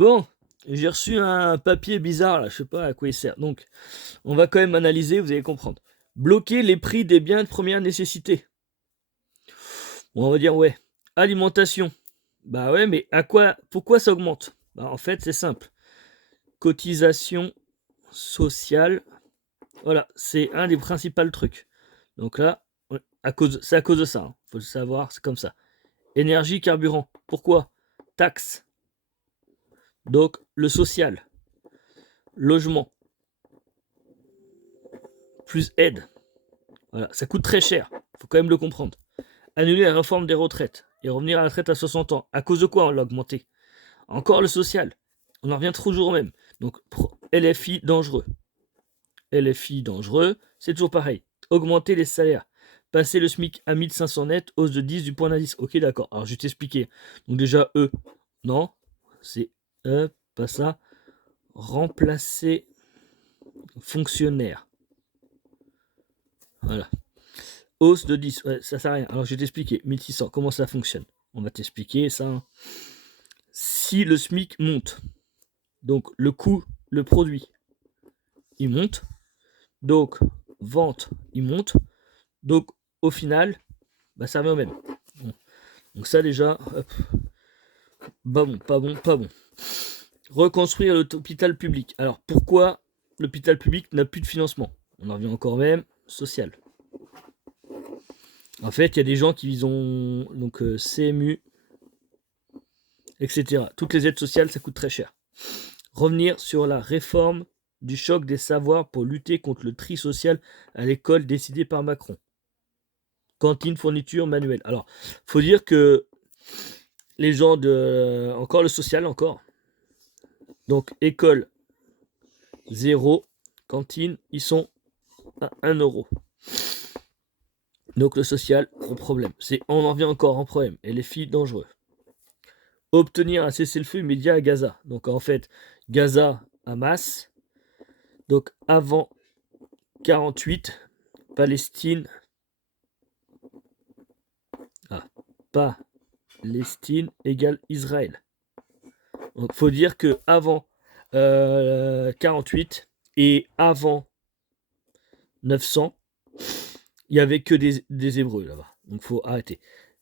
Bon, j'ai reçu un papier bizarre là, je sais pas à quoi il sert. Donc, on va quand même analyser, vous allez comprendre. Bloquer les prix des biens de première nécessité. Bon, on va dire ouais. Alimentation. Bah ouais, mais à quoi pourquoi ça augmente? Bah en fait, c'est simple. Cotisation sociale, voilà, c'est un des principaux trucs. Donc là, ouais, c'est à cause de ça, hein, faut le savoir, c'est comme ça. Énergie, carburant. Pourquoi? Taxes. Donc le social, logement, plus aide. Voilà, ça coûte très cher, faut quand même le comprendre. Annuler la réforme des retraites et revenir à la retraite à 60 ans. À cause de quoi on l'a augmenté? Encore le social. On en revient toujours au même. Donc LFI dangereux. LFI dangereux, c'est toujours pareil. Augmenter les salaires. Passer le SMIC à 1500 net, hausse de 10 du point d'indice. Ok, d'accord. Alors, je vais t'expliquer. Donc, déjà, non, c'est pas ça. Remplacer fonctionnaire. Voilà. Hausse de 10. Ouais, ça sert à rien. Alors, je vais t'expliquer. 1600, comment ça fonctionne? On va t'expliquer ça, hein. Si le SMIC monte, donc le coût, le produit, il monte. Donc, vente, il monte. Donc, au final, bah, ça revient au même. Bon. Donc ça déjà, hop, pas bon, pas bon, pas bon. Reconstruire l'hôpital public. Alors pourquoi l'hôpital public n'a plus de financement? On en revient encore même, social. En fait, il y a des gens qui ont donc CMU, etc. Toutes les aides sociales, ça coûte très cher. Revenir sur la réforme du choc des savoirs pour lutter contre le tri social à l'école décidé par Macron. Cantine, fourniture, manuel. Alors, faut dire que les gens de... Encore le social, encore. Donc, école, 0. Cantine, ils sont à 1 euro. Donc, le social, gros problème. On en revient encore en problème. Et les filles, dangereux. Obtenir un cessez-le-feu immédiat à Gaza. Donc, en fait, Gaza, Hamas. Donc, avant 48, Palestine. Ah, Palestine égale Israël. Donc, faut dire que avant 48 et avant 900, il n'y avait que des Hébreux là-bas. Donc, faut arrêter.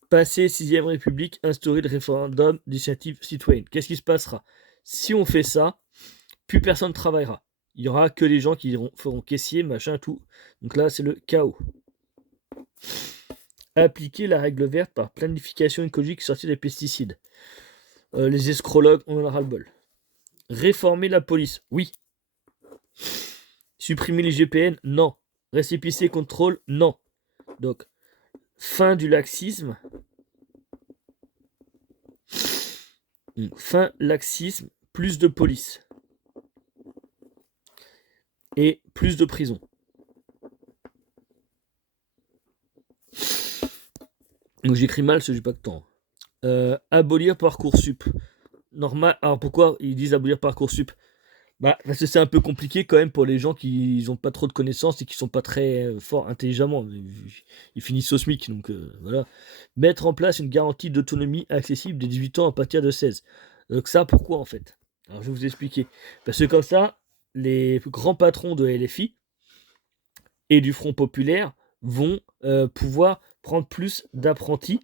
Passer 6ème République, instaurer le référendum d'initiative citoyenne. Qu'est-ce qui se passera? Si on fait ça, plus personne ne travaillera. Il n'y aura que les gens qui feront caissier, machin, tout. Donc là, c'est le chaos. Appliquer la règle verte par planification écologique sortie des pesticides. Les escrologues, on en a ras-le-bol. Réformer la police, oui. Supprimer les GPN, non. Récépissé contrôle, non. Donc, fin du laxisme. Fin laxisme, plus de police. Et plus de prison. Donc j'écris mal, parce que j'ai pas de temps. Abolir Parcoursup. Normal. Alors pourquoi ils disent abolir Parcoursup? Bah, parce que c'est un peu compliqué quand même pour les gens qui n'ont pas trop de connaissances et qui sont pas très forts intelligemment. Ils finissent au SMIC, donc voilà. Mettre en place une garantie d'autonomie accessible des 18 ans à partir de 16. Donc ça, pourquoi en fait? Alors je vais vous expliquer. Parce que comme ça, les grands patrons de LFI et du Front Populaire vont pouvoir prendre plus d'apprentis.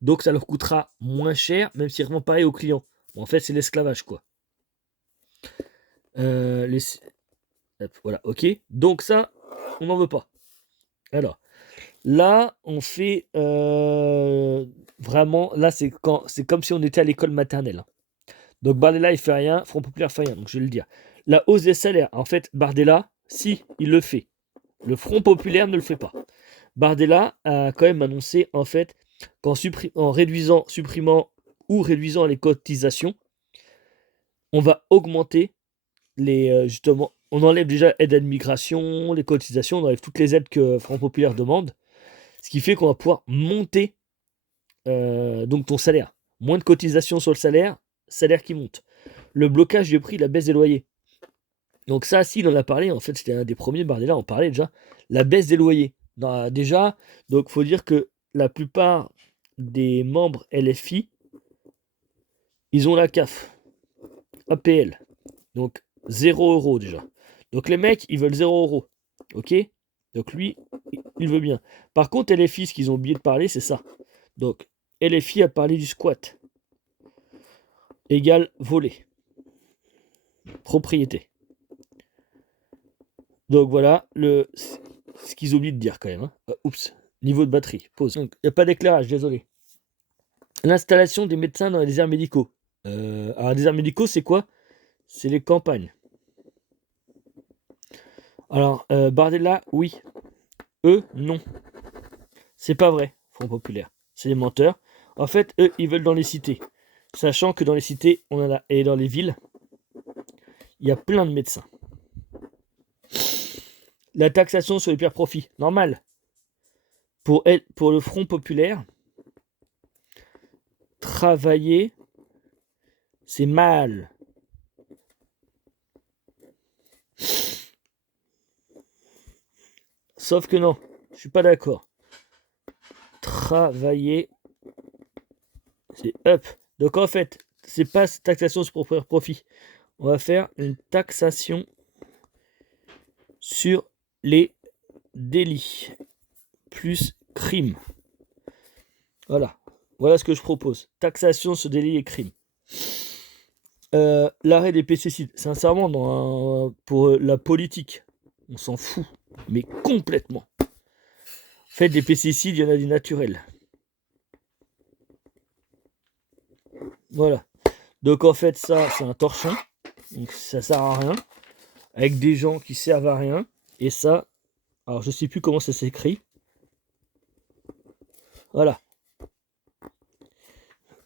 Donc ça leur coûtera moins cher, même s'ils revendent pareil aux clients. Bon, en fait, c'est l'esclavage, quoi. Les... Hop, voilà, ok. Donc ça, on n'en veut pas. Alors, là, on fait vraiment... Là, c'est comme si on était à l'école maternelle, hein. Donc Bardella, il fait rien, Front Populaire fait rien, donc je vais le dire. La hausse des salaires, en fait, Bardella, si, il le fait. Le Front Populaire ne le fait pas. Bardella a quand même annoncé, en fait, qu'en supprimant ou réduisant les cotisations, on va augmenter justement, on enlève déjà aide à l'immigration, les cotisations, on enlève toutes les aides que Front Populaire demande, ce qui fait qu'on va pouvoir monter donc ton salaire. Moins de cotisations sur le salaire, salaire qui monte. Le blocage du prix, la baisse des loyers. Donc ça, si, il en a parlé, en fait, c'était un des premiers, Bardella, on parlait déjà, la baisse des loyers. Déjà, donc faut dire que la plupart des membres LFI, ils ont la CAF. APL. Donc 0 € déjà. Donc les mecs, ils veulent 0 €. Ok? Donc lui, il veut bien. Par contre, LFI, ce qu'ils ont oublié de parler, c'est ça. Donc LFI a parlé du squat. Égale voler. Propriété. Donc voilà ce qu'ils oublient de dire quand même. Hein. Oups. Niveau de batterie. Pause. Donc, il n'y a pas d'éclairage, désolé. L'installation des médecins dans les déserts médicaux. Alors, les déserts médicaux, c'est quoi? C'est les campagnes. Alors, Bardella, oui. Eux, non. C'est pas vrai, Front Populaire. C'est des menteurs. En fait, eux, ils veulent dans les cités. Sachant que dans les cités, on en a, et dans les villes, il y a plein de médecins. La taxation sur les pires profits, normal. Pour le Front Populaire, travailler, c'est mal. Sauf que non, je suis pas d'accord. Travailler, c'est up. Donc en fait, c'est pas taxation sur profit. On va faire une taxation sur les délits plus crimes. Voilà. Voilà ce que je propose. Taxation sur délits et crimes. L'arrêt des pesticides. Sincèrement, pour la politique, on s'en fout. Mais complètement. Faites des pesticides, il y en a des naturels. Voilà. Donc en fait, ça, c'est un torchon. Donc ça sert à rien. Avec des gens qui servent à rien. Et ça, alors je sais plus comment ça s'écrit. Voilà.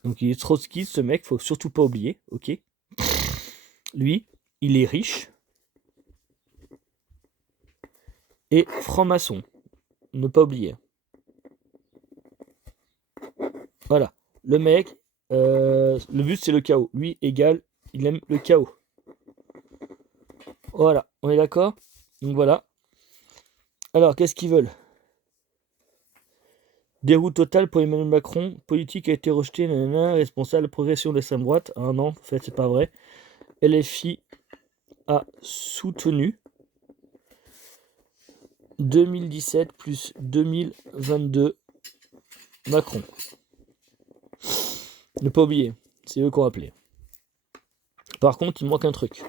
Donc il est trotskiste, ce mec, faut surtout pas oublier, ok. Lui, il est riche. Et franc-maçon. Ne pas oublier. Voilà. Le mec, le but c'est le chaos. Lui, égal, il aime le chaos. Voilà, on est d'accord? Donc voilà. Alors, qu'est-ce qu'ils veulent? Déroute totale pour Emmanuel Macron. Politique a été rejetée, nanana, responsable de progression d'extrême droite. Ah non, en fait, c'est pas vrai. LFI a soutenu 2017 plus 2022 Macron. Ne pas oublier, c'est eux qui ont appelé. Par contre, il manque un truc.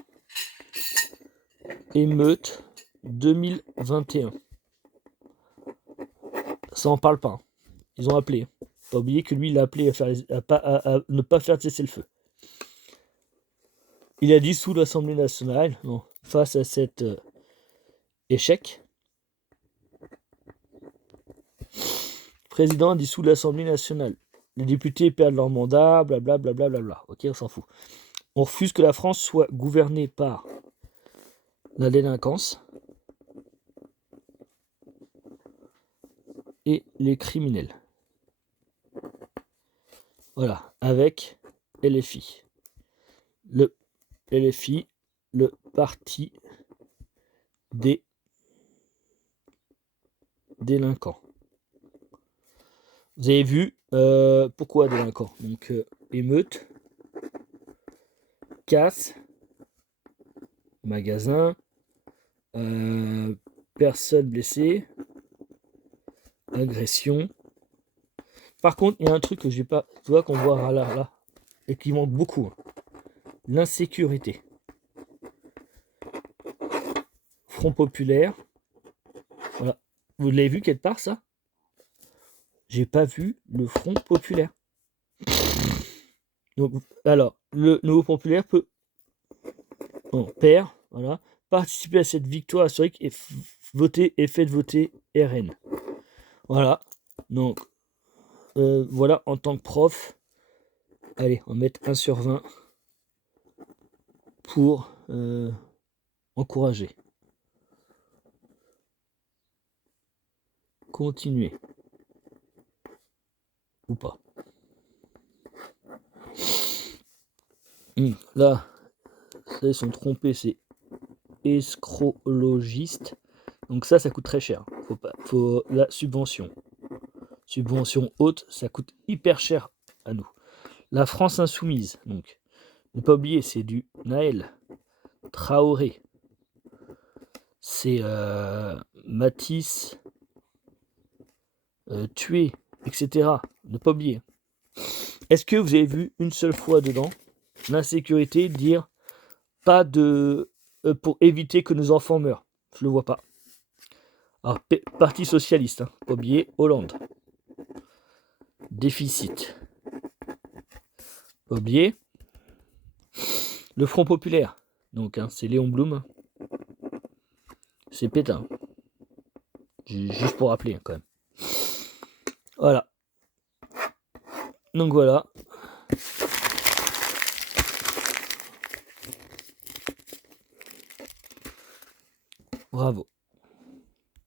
Émeute 2021. Ça en parle pas. Ils ont appelé. Pas oublier que lui, il a appelé à ne pas faire cesser le feu. Il a dissous l'Assemblée nationale. Non, face à cet échec. Président dissout l'Assemblée nationale. Les députés perdent leur mandat, blablabla. Bla, bla, bla. Ok, on s'en fout. On refuse que la France soit gouvernée par la délinquance et les criminels. Voilà, avec LFI. Le LFI, le parti des délinquants. Vous avez vu pourquoi délinquants? Donc émeute, casse, magasin, personne blessée, agression. Par contre, il y a un truc que j'ai pas, tu vois, qu'on voit là, et qui manque beaucoup. Hein. L'insécurité. Front populaire. Voilà. Vous l'avez vu quelque part, ça? J'ai pas vu le Front populaire. Donc, alors, le nouveau populaire peut, perd, voilà, participer à cette victoire historique et voter et faites voter RN. Voilà. Donc, voilà, en tant que prof, allez, on va mettre 1 sur 20 pour encourager. Continuer. Ou pas. Là, ils sont trompés, c'est escrologiste. Donc ça coûte très cher. Faut la subvention. Subvention haute, ça coûte hyper cher à nous. La France insoumise, donc. Ne pas oublier, c'est du Naël, Traoré, c'est Matisse, tué, etc. Ne pas oublier. Est-ce que vous avez vu une seule fois dedans l'insécurité dire pas de pour éviter que nos enfants meurent? Je le vois pas. Alors, Parti socialiste, hein, pas oublier, Hollande. Déficit. Pas oublier. Le Front populaire. Donc, hein, c'est Léon Blum. C'est Pétain. Juste pour rappeler, hein, quand même. Voilà. Donc voilà. Bravo.